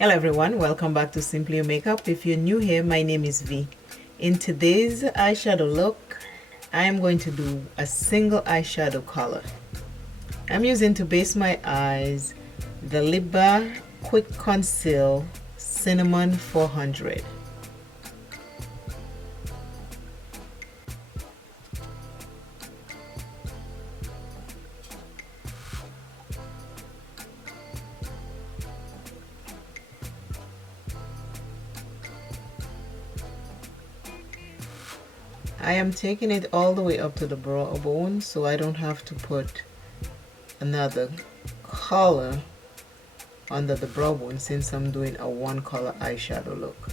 Hello everyone, welcome back to Simply Your Makeup. If you're new here, my name is V. In today's eyeshadow look, I am going to do a single eyeshadow color. I'm using to base my eyes the Lip Bar Quick Conceal Cinnamon 400. I am taking it all the way up to the brow bone so I don't have to put another color under the brow bone since I'm doing a one color eyeshadow look.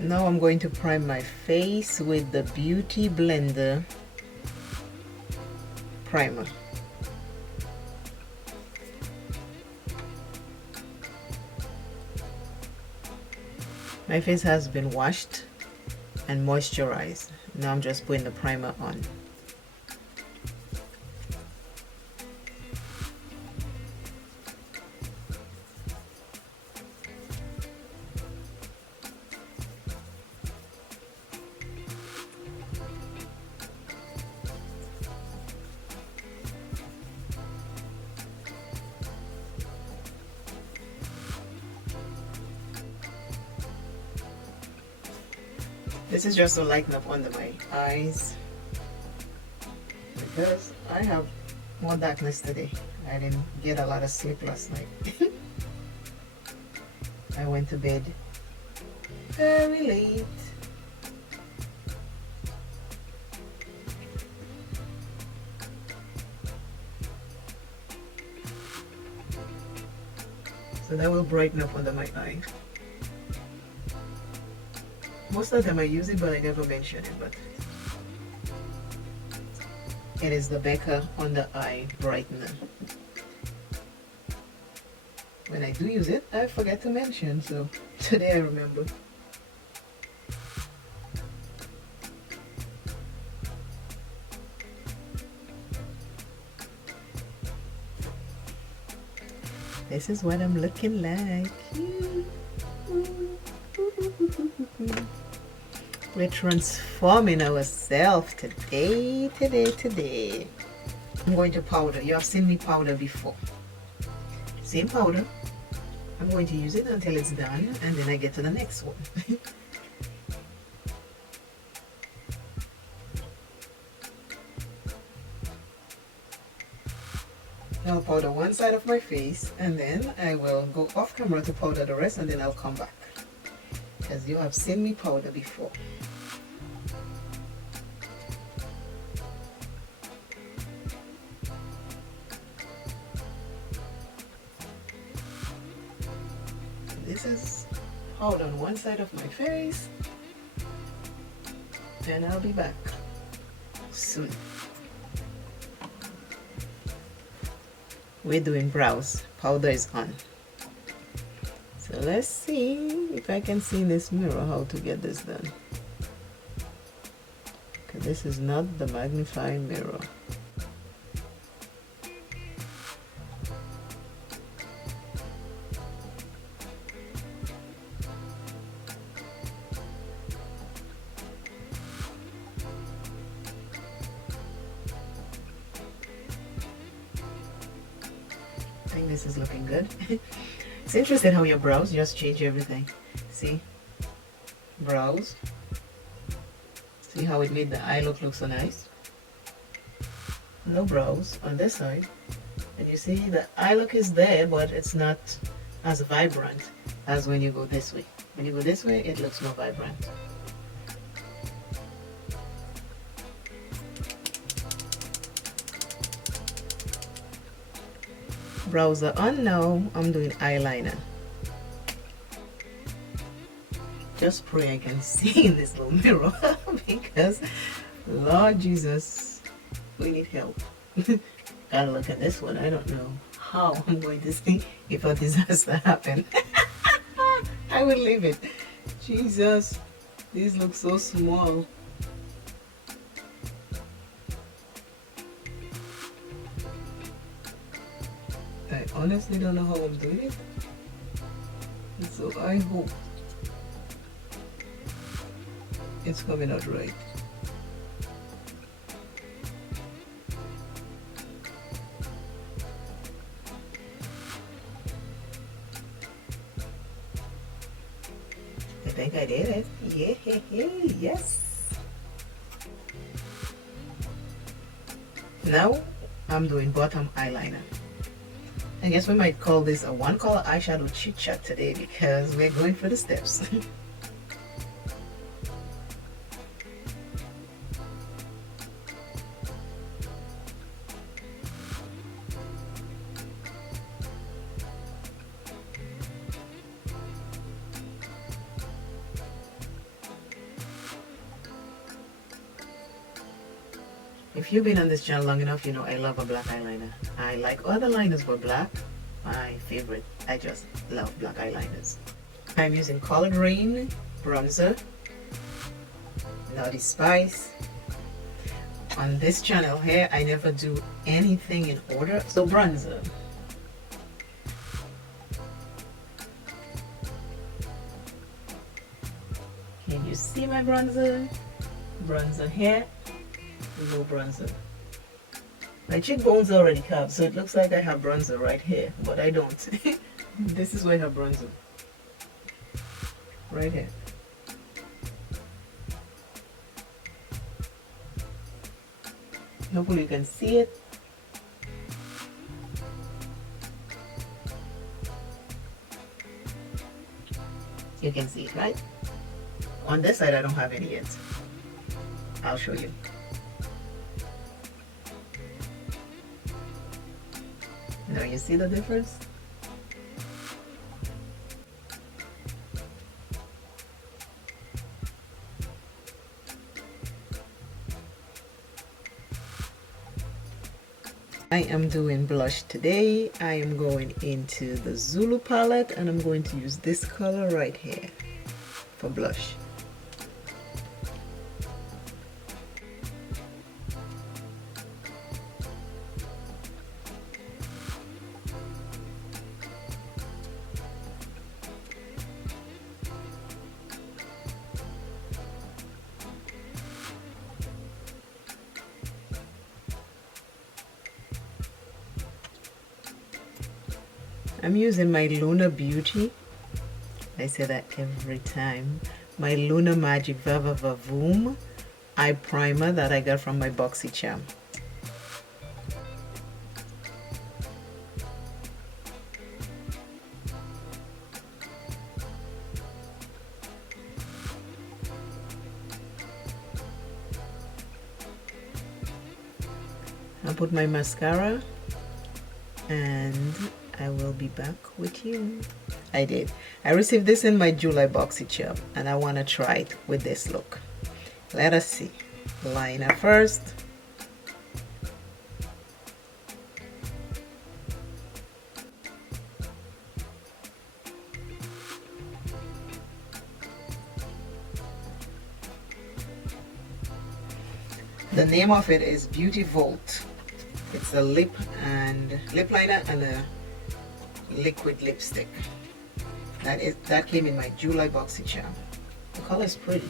Now I'm going to prime my face with the Beauty Blender primer. My face has been washed and moisturized. Now I'm just putting the primer on. This is just to lighten up under my eyes because I have more darkness today. I didn't get a lot of sleep last night. I went to bed very late. So that will brighten up under my eye. Most of the time I use it, but I never mention it. But it is the Becca Under Eye Brightener. When I do use it, I forget to mention, so today I remember. This is what I'm looking like. We're transforming ourselves today. I'm going to powder. You have seen me powder before. Same powder. I'm going to use it until it's done and then I get to the next one. I'll powder one side of my face and then I will go off camera to powder the rest and then I'll come back. Because you have seen me powder before. This is powder on one side of my face and I'll be back soon. We're doing brows. Powder is on. So let's see if I can see in this mirror how to get this done. This is not the magnifying mirror. I think this is looking good. It's interesting how your brows just change everything. See? Brows. See how it made the eye look so nice? No brows on this side. And you see the eye look is there, but it's not as vibrant as when you go this way. When you go this way, it looks more vibrant. Brows are on now. I'm doing eyeliner. Just pray I can see in this little mirror because Lord Jesus, we need help. Gotta look at this one. I don't know how I'm going to see if a disaster happened. I will leave it. Jesus, these look so small. I honestly don't know how I'm doing it. So I hope it's coming out right. I think I did it. Yeah, yes. Now I'm doing bottom eyeliner. I guess we might call this a one color eyeshadow chit chat today because we're going for the steps. If you've been on this channel long enough, you know I love a black eyeliner. I like other liners, but black, my favorite. I just love black eyeliners. I'm using Colored Rain bronzer, Naughty Spice. On this channel here, I never do anything in order. So bronzer. Can you see my bronzer? Bronzer here. No bronzer. My cheekbones are already carved, so it looks like I have bronzer right here, but I don't. This is where I have bronzer. Right here. Hopefully you can see it. You can see it, right? On this side I don't have any yet. I'll show you. Now you see the difference? I am doing blush today. I am going into the Zulu palette and I'm going to use this color right here for blush. I'm using my Luna Beauty. I say that every time. My Luna Magic Vava Vavoom eye primer that I got from my BoxyCharm. I'll put my mascara and I will be back with you. I did. I received this in my July BoxyCharm and I want to try it with this look. Let us see. Liner first. The name of it is Beauty Volt. It's a lip liner and a liquid lipstick. That came in my July boxy charm. The color is pretty.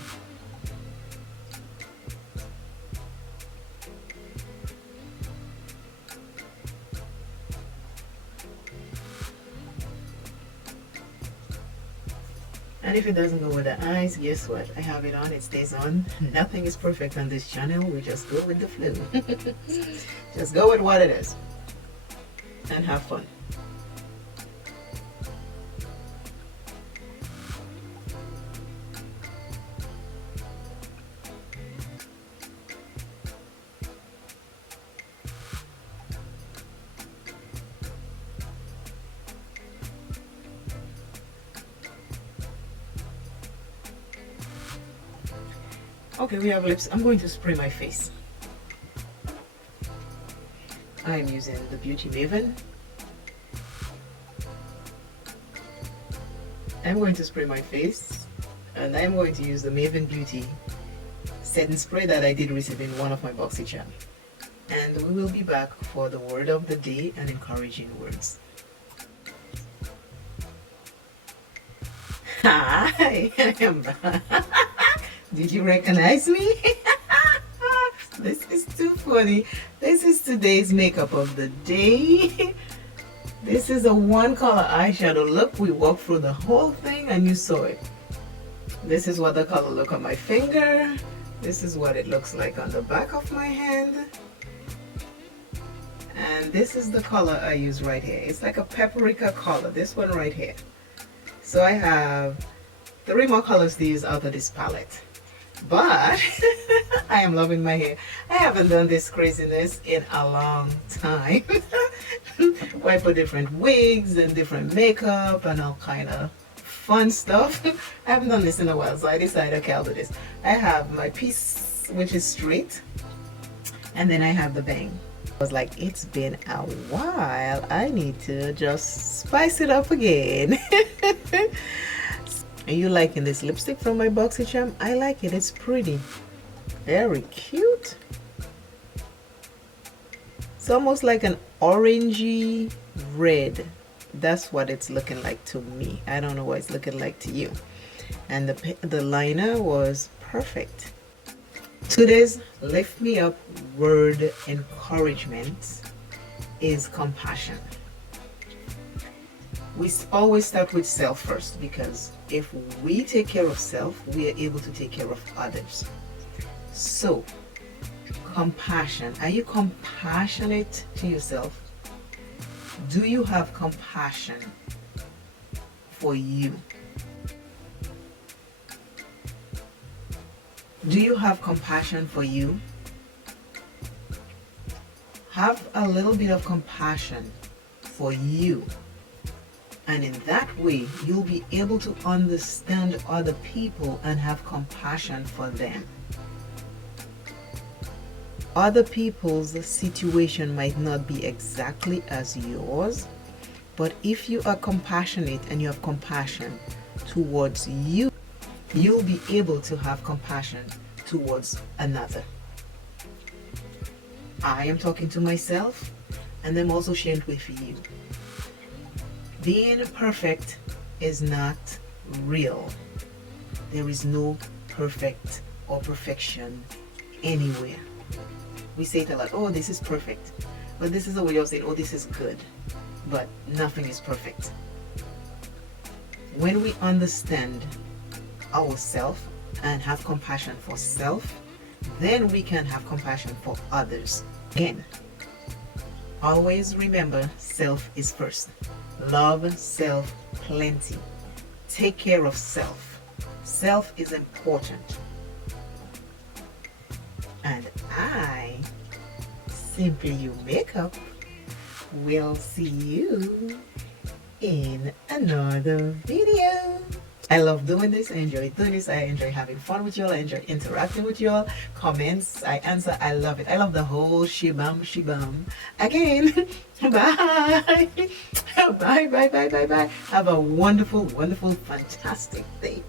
And if it doesn't go with the eyes, guess what? I have it on, it stays on. Nothing is perfect on this channel. We just go with the flow. Just go with what it is. And have fun. Okay, we have lips. I'm going to spray my face. I'm using the Beauty Maven. I'm going to spray my face, and I'm going to use the Maven Beauty setting spray that I did receive in one of my boxy charms. And we will be back for the word of the day and encouraging words. Hi, I am back. Did you recognize me? This is too funny. This is today's makeup of the day. This is a one color eyeshadow look. We walked through the whole thing and you saw it. This is what the color look on my finger. This is what it looks like on the back of my hand. And this is the color I use right here. It's like a paprika color, this one right here. So I have 3 more colors to use out of this palette. But I am loving my hair. I haven't done this craziness in a long time. Where I put different wigs and different makeup and all kind of fun stuff. I haven't done this in a while, so I decided, okay, I'll do this. I have my piece, which is straight, and then I have the bang. I was like, it's been a while. I need to just spice it up again. Are you liking this lipstick from my boxy charm? I like it. It's pretty. Very cute. It's almost like an orangey red. That's what it's looking like to me. I don't know what it's looking like to you. And the liner was perfect. Today's lift me up word encouragement is compassion. We always start with self first, because if we take care of self, we are able to take care of others. So, compassion. Are you compassionate to yourself? Do you have compassion for you? Do you have compassion for you? Have a little bit of compassion for you. And in that way, you'll be able to understand other people and have compassion for them. Other people's situation might not be exactly as yours, but if you are compassionate and you have compassion towards you, you'll be able to have compassion towards another. I am talking to myself, and I'm also sharing with you. Being perfect is not real. There is no perfect or perfection anywhere. We say it a lot, oh, this is perfect. But this is a way of saying, oh, this is good. But nothing is perfect. When we understand ourselves and have compassion for self, then we can have compassion for others. Again, always remember, self is first. Love self plenty. Take care of self. Self is important. And I, Simply You Makeup, will see you in another video. I love doing this. I enjoy doing this. I enjoy having fun with y'all. I enjoy interacting with y'all. Comments, I answer. I love it. I love the whole shibam. Again, bye. Bye. Have a wonderful, fantastic day.